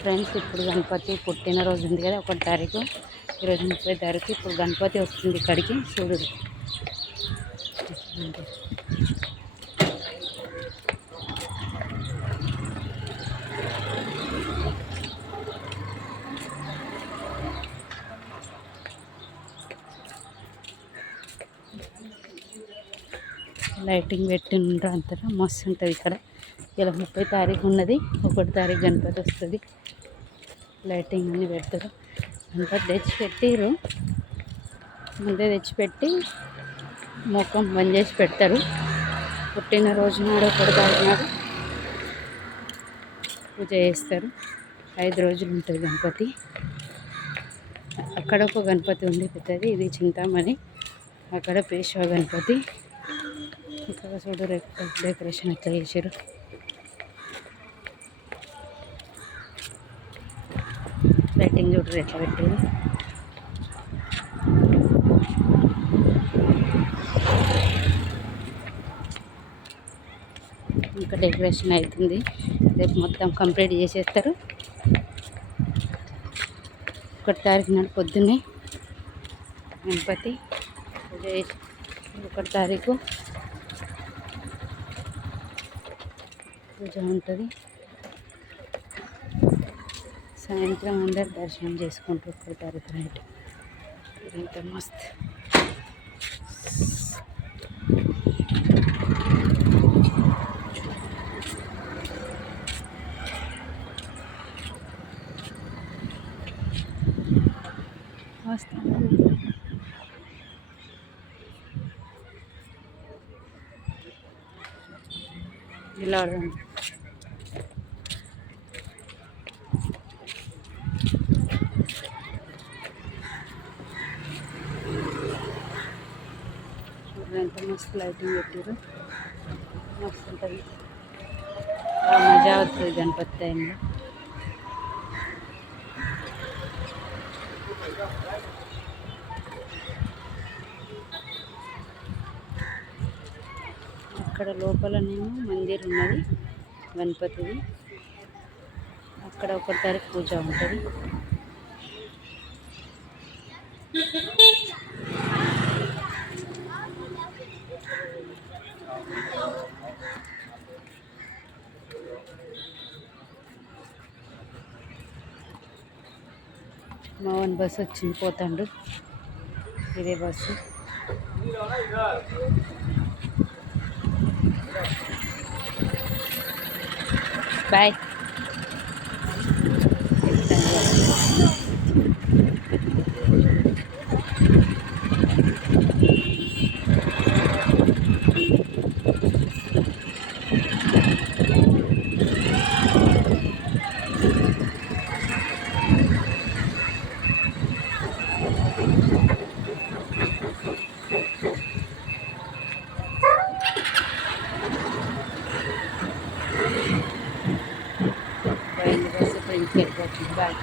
Friends, ఇప్పుడు గణపతి పుట్టినరోజు ఉంది కదా, 1 తారీఖు. ఈరోజు 30 తారీఖు. ఇప్పుడు గణపతి వస్తుంది ఇక్కడికి. చూడు, లైటింగ్ పెట్టిండ్రు అంతటా మస్తు ఉంటుంది ఇక్కడ. ఇలా 30 తారీఖు ఉన్నది, 1 తారీఖు గణపతి వస్తుంది. లైటింగ్ అన్నీ పెడతారు. గణపతి తెచ్చిపెట్టిర్రు, ముందే తెచ్చిపెట్టి ముఖం బంద్ చేసి పెడతారు. పుట్టినరోజు నాడు 1 తారీఖు నాడు పూజ చేస్తారు. 5 రోజులు ఉంటుంది గణపతి. అక్కడ ఒక గణపతి ఉంది పెద్దది, ఇది చింతామణి. అక్కడ పేషవ గణపతి. ఇక్కడ చూడు డెకరేషన్ ఎట్లా చేశారు. లైటింగ్ చూడరు ఎట్లా పెట్టారు. ఇంకా డెకరేషన్ అవుతుంది. రేపు మొత్తం కంప్లీట్ చేసేస్తారు. 1 తారీఖు నాడు పొద్దున్నే గణపతి పూజ చేసి 1 తారీఖు పూజ ఉంటుంది. సాయంత్రం అందరు దర్శనం చేసుకుంటారు 1 తారీఖు నైట్. ఇంత మస్త్ మస్త్ ఇలా ఎంత మస్తు లైటింగ్ పెట్టారు. మస్తు ఉంటుంది. మజా అవుతుంది గణపతి టైంలో. అక్కడ లోపలనేమో మందిర్ ఉన్నది గణపతిది. అక్కడ 1 తారీఖు పూజ ఉంటుంది. మోహన్ బస్సు వచ్చింది, పోతాండు. ఇదే బస్సు. బాయ్. బస్సు ఇప్పుడు ఇంటికి వెళ్ళిపోతుంది. బాయ్.